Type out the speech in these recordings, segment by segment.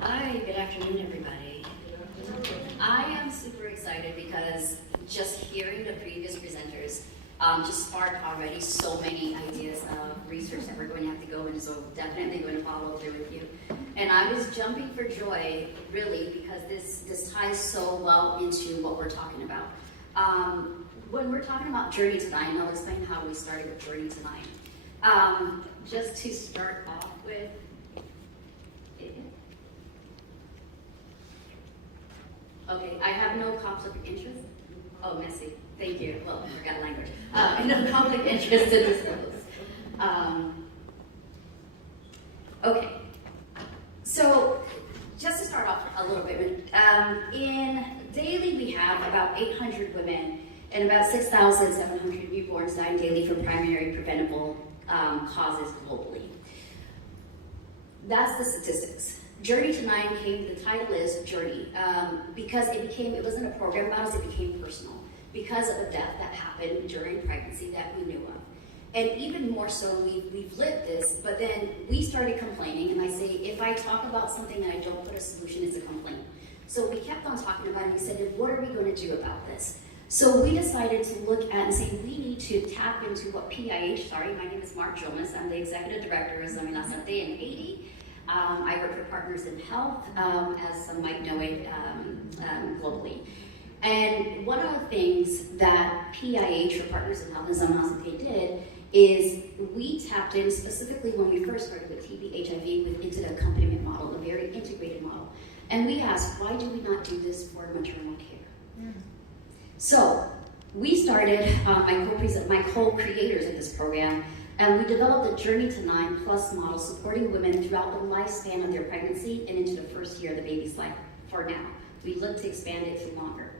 Hi, good afternoon, everybody. I am super excited because just hearing the previous presenters just sparked already so many ideas of research that we're going to have to go into, so definitely going to follow through with you. And I was jumping for joy, really, because this ties so well into what we're talking about. When we're talking about Journey to Nine, I'll explain how we started with Journey to Nine. Just to start off with, okay, I have no conflict of interest. Oh, messy. Thank you. Well, I forgot language. No conflict of interest to disclose. Okay. So, just to start off a little bit, in daily we have about 800 women and about 6,700 newborns dying daily from primary preventable causes globally. That's the statistics. Journey to Nine the title is Journey, because it wasn't a program about us, it became personal. Because of a death that happened during pregnancy that we knew of. And even more so, we've lived this, but then we started complaining, and I say, if I talk about something and I don't put a solution, it's a complaint. So we kept on talking about it, and we said, what are we going to do about this? So we decided to look at and say, we need to tap into what PIH, my name is Marc, I'm the Executive Director of IMNHC in Haiti. I work for Partners in Health, as some might know it, globally. And one of the things that PIH, or Partners in Health, and IMNHC did is we tapped in specifically when we first started with TB, HIV, into the accompaniment model, a very integrated model. And we asked, why do we not do this for maternal care? Mm. So we started, my co-creators of this program, and we developed the Journey to Nine Plus model, supporting women throughout the lifespan of their pregnancy and into the first year of the baby's life for now. We look to expand it to longer.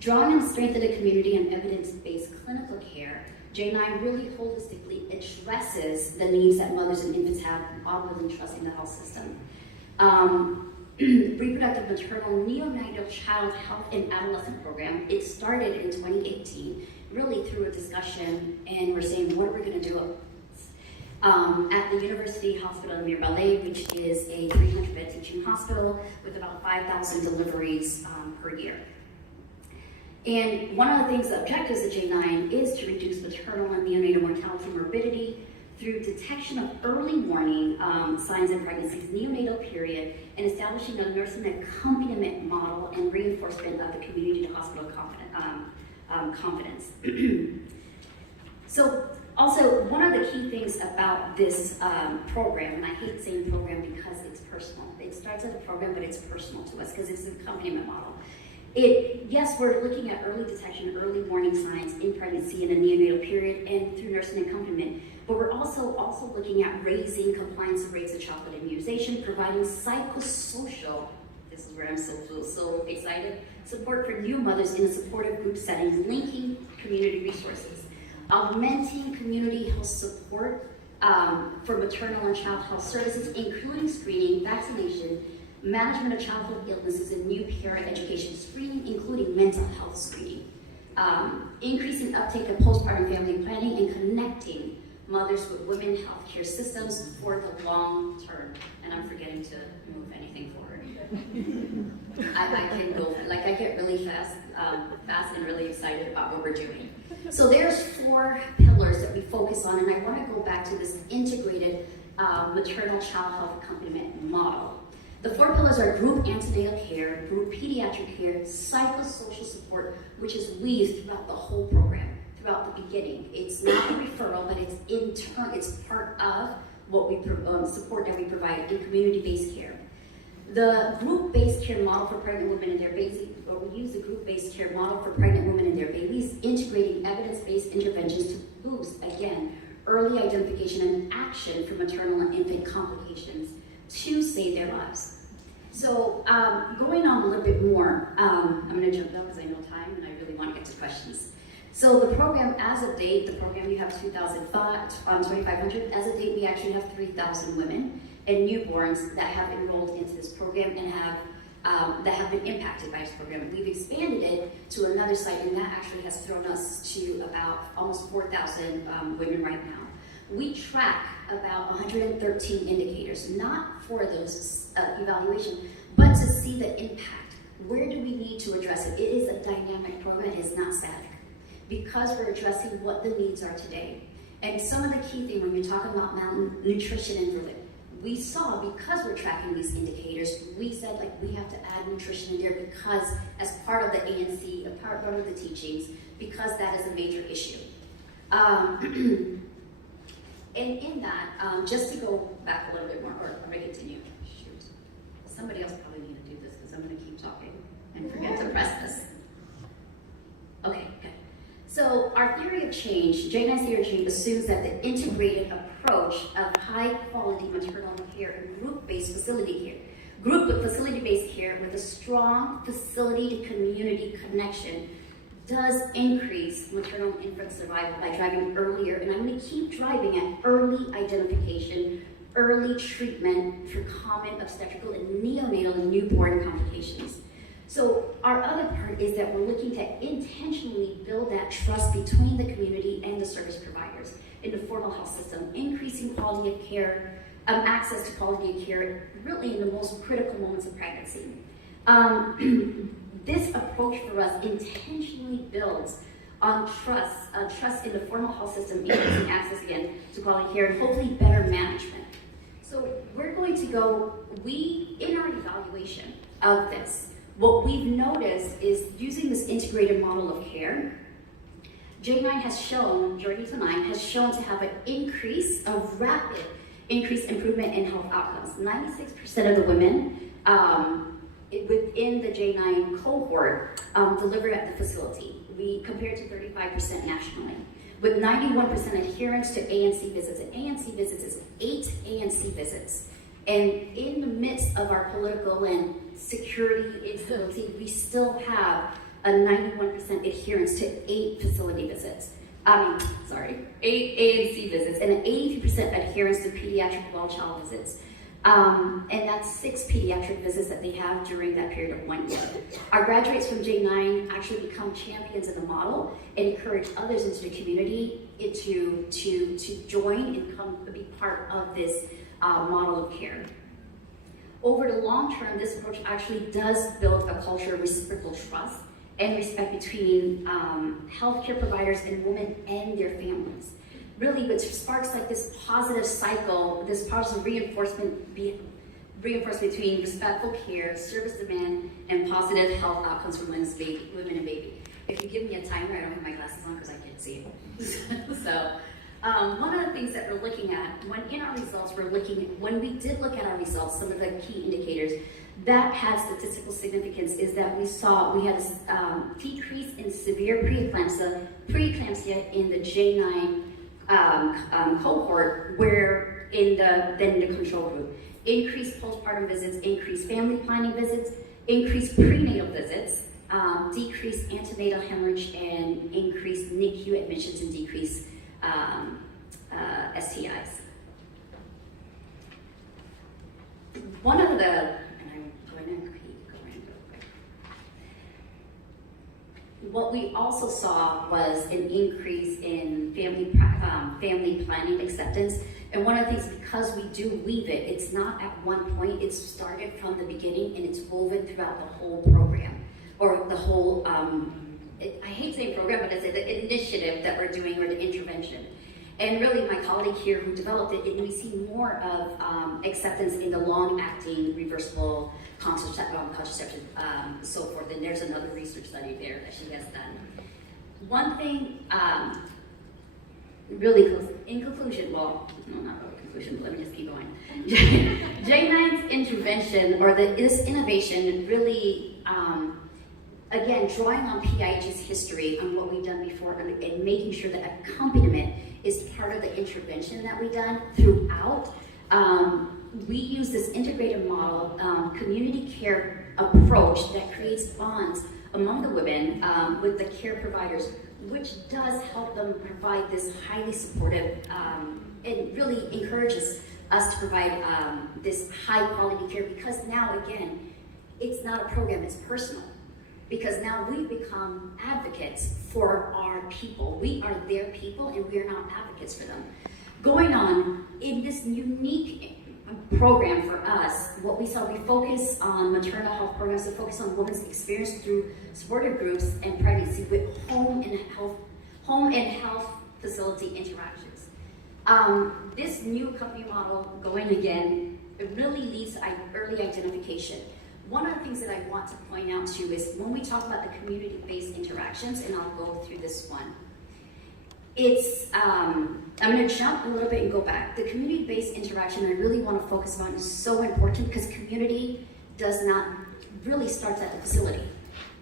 Drawing on the strength of the community and evidence-based clinical care, J9 really holistically addresses the needs that mothers and infants have while building trust in the health system. Reproductive maternal neonatal child health and adolescent program, it started in 2018, really through a discussion, and we're saying, what are we going to do at the University Hospital in Mirbalais, which is a 300-bed teaching hospital with about 5,000 deliveries per year. And one of the things, the objectives of J9 is to reduce maternal and neonatal mortality and morbidity through detection of early warning signs in pregnancy's neonatal period and establishing a nursing accompaniment model and reinforcement of the community to hospital confidence. So also, one of the key things about this program, and I hate saying program because it's personal. It starts as a program, but it's personal to us because it's an accompaniment model. Yes, we're looking at early detection, early warning signs in pregnancy in a neonatal period and through nursing accompaniment, but we're also looking at raising compliance rates of childhood immunization, providing psychosocial, this is where I'm so excited, support for new mothers in a supportive group setting, linking community resources, augmenting community health support for maternal and child health services, including screening, vaccination, management of childhood illnesses, and new parent education screening, including mental health screening, increasing uptake of postpartum family planning, and connecting mothers with women healthcare systems for the long term. And I'm forgetting to move anything forward. I can go, I get really fast and really excited about what we're doing. So there's 4 pillars that we focus on, and I want to go back to this integrated maternal child health accompaniment model. The 4 pillars are group antenatal care, group pediatric care, psychosocial support, which is weaved throughout the whole program, throughout the beginning. It's not a referral, but it's part of what we support that we provide in community-based care. The group-based care model for pregnant women and their babies, or we use the group-based care model for pregnant women and their babies, integrating evidence-based interventions to boost, again, early identification and action for maternal and infant complications to save their lives. So going on a little bit more, I'm going to jump up because I know time and I really want to get to questions. So the program, as of date, the program you have 2,500. As of date, we actually have 3,000 women and newborns that have enrolled into this program and that have been impacted by this program. We've expanded it to another site, and that actually has thrown us to about almost 4,000 women right now. We track about 113 indicators, not for those evaluation, but to see the impact. Where do we need to address it? It is a dynamic program, it is not static, because we're addressing what the needs are today. And some of the key things when you're talking about malnutrition and growth, we saw, because we're tracking these indicators, we said like we have to add nutrition in there because as part of the ANC, a part of the teachings, because that is a major issue. And in that, just to go back a little bit more, or I'm going to continue. Shoot. Somebody else probably need to do this because I'm going to keep talking and forget to press this. Okay, good. So our theory of change, J9's theory of change, assumes that the integrated approach of high-quality maternal care and group-based facility care, facility-based care with a strong facility-to-community connection does increase maternal and infant survival by driving earlier, and I'm going to keep driving at early identification, early treatment for common obstetrical and neonatal and newborn complications. So our other part is that we're looking to intentionally build that trust between the community and the service providers in the formal health system, increasing quality of care, access to quality of care, really in the most critical moments of pregnancy. This approach for us intentionally builds on trust in the formal health system, increasing access again to quality care, and hopefully better management. So we're going to go, in our evaluation of this, what we've noticed is using this integrated model of care, J9 has shown, Journey to 9 has shown to have an rapid increase improvement in health outcomes. 96% of the women within the J9 cohort delivered at the facility. We compared to 35% nationally, with 91% adherence to ANC visits. And ANC visits is 8 ANC visits. And in the midst of our political and security instability, we still have a 91% adherence to 8 facility visits. 8 ANC visits, and an 82% adherence to pediatric well-child visits. And that's 6 pediatric visits that they have during that period of 1 year. Our graduates from J9 actually become champions of the model and encourage others into the community to join and come be part of this model of care. Over the long term, this approach actually does build a culture of reciprocal trust and respect between healthcare providers and women and their families. Really, but sparks like this positive cycle, this positive reinforcement between respectful care, service demand, and positive health outcomes for women and baby. If you give me a timer, I don't have my glasses on because I can't see it. So, one of the things that we're looking at, when we did look at our results, some of the key indicators that had statistical significance is that we had a decrease in severe preeclampsia in the J9 cohort, where in the control group. Increased postpartum visits, increased family planning visits, increased prenatal visits, decreased antenatal hemorrhage, and increased NICU admissions and decreased STIs. One of the, and I'm going to keep going real quick. What we also saw was an increase in family planning acceptance. And one of the things, because we do weave it, it's not at one point, it's started from the beginning and it's woven throughout the whole program, or the whole, I hate saying program, but it's the initiative that we're doing, or the intervention. And really, my colleague here who developed it, and we see more of acceptance in the long-acting reversible contraception, so forth. And there's another research study there that she has done. One thing, really close, in conclusion, well, no, not really conclusion, but let me just keep going. J9's intervention, or this innovation, really, again, drawing on PIH's history on what we've done before, and making sure that accompaniment is part of the intervention that we've done throughout. We use this integrated model, community care approach that creates bonds among the women with the care providers, which does help them provide this highly supportive, and really encourages us to provide this high quality care, because now, again, it's not a program, it's personal. Because now we've become advocates for our people. We are their people, and we are now advocates for them. Going on, in this unique program for us, what we saw, we focus on maternal health programs that focus on women's experience through supportive groups and pregnancy with home and health facility interactions. This new company model, going again, it really leads to early identification. One of the things that I want to point out too is when we talk about the community-based interactions, and I'll go through this one. It's, I'm going to jump a little bit and go back. The community-based interaction I really want to focus on is so important because community does not really starts at the facility.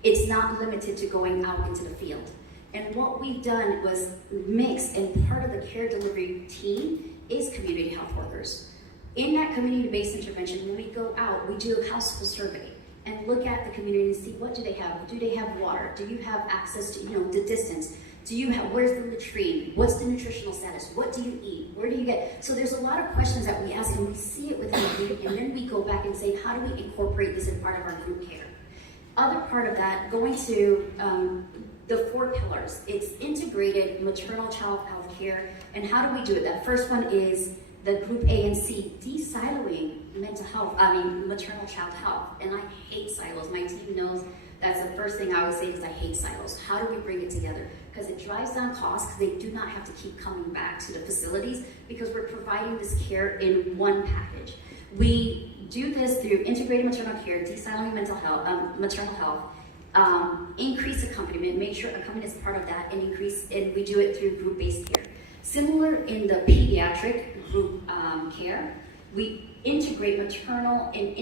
It's not limited to going out into the field. And what we've done was mix, and part of the care delivery team is community health workers. In that community-based intervention, when we go out, we do a household survey and look at the community and see what do they have. Do they have water? Do you have access to, the distance? Do you have, where's the latrine? What's the nutritional status? What do you eat? Where do you get? So there's a lot of questions that we ask, and we see it within the group, and then we go back and say, how do we incorporate this in part of our group care? Other part of that, going to the 4 pillars. It's integrated maternal child health care, and how do we do it? That first one is the group A and C, de-siloing maternal child health. And I hate silos. My team knows that's the first thing I always say is I hate silos. How do we bring it together? Because it drives down costs, because they do not have to keep coming back to the facilities because we're providing this care in one package. We do this through integrated maternal care, de-siloing maternal health, increase accompaniment, make sure accompaniment is part of that, and we do it through group-based care. Similar in the pediatric group care, we integrated maternal and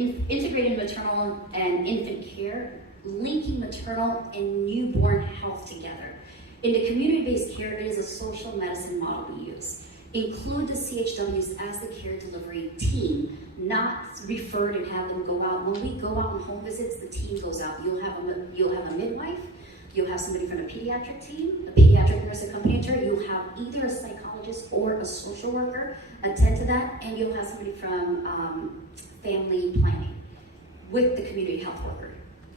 infant care, linking maternal and newborn health together. In the community-based care, it is a social medicine model we use. Include the CHWs as the care delivery team, not referred and have them go out. When we go out on home visits, the team goes out. You'll have a midwife, you'll have somebody from the pediatric team, a pediatric nurse accompaniator, you'll have either a psychologist or a social worker attend to that, and you'll have somebody from family planning with the community health worker.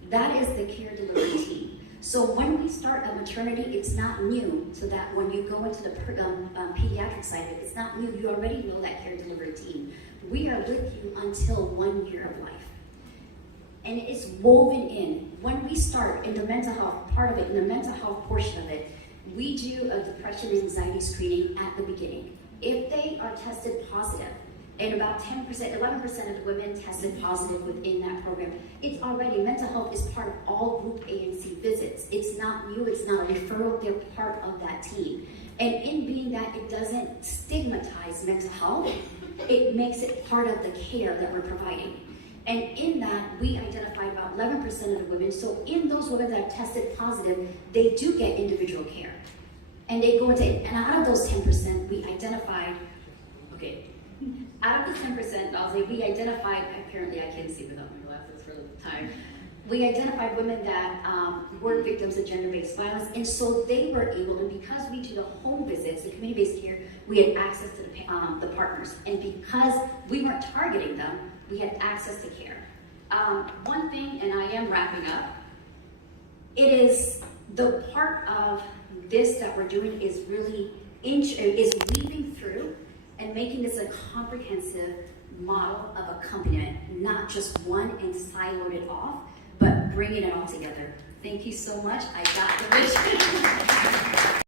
That is the care delivery team. So when we start a maternity, it's not new, so that when you go into the pediatric side of it, it's not new. You already know that care delivery team. We are with you until 1 year of life. And it's woven in. When we start in the mental health part of it, in the mental health portion of it, we do a depression and anxiety screening at the beginning. If they are tested positive, and about 10%, 11% of the women tested positive within that program, it's already, mental health is part of all group A and C visits. It's not new, it's not a referral, they're part of that team. And in being that, it doesn't stigmatize mental health, it makes it part of the care that we're providing. And in that, we identified about 11% of the women. So in those women that are tested positive, they do get individual care. And they go into, and out of those 10%, we identified, out of the 10%, I'll say we identified, apparently I can't see without my glasses for the time, we identified women that were victims of gender-based violence, and so they were able, and because we do the home visits, the community-based care, we had access to the partners, and because we weren't targeting them, we had access to care. One thing, and I am wrapping up, it is the part of this that we're doing is really is weaving through and making this a comprehensive model of accompaniment, not just one and siloed it off, but bringing it all together. Thank you so much. I got the vision.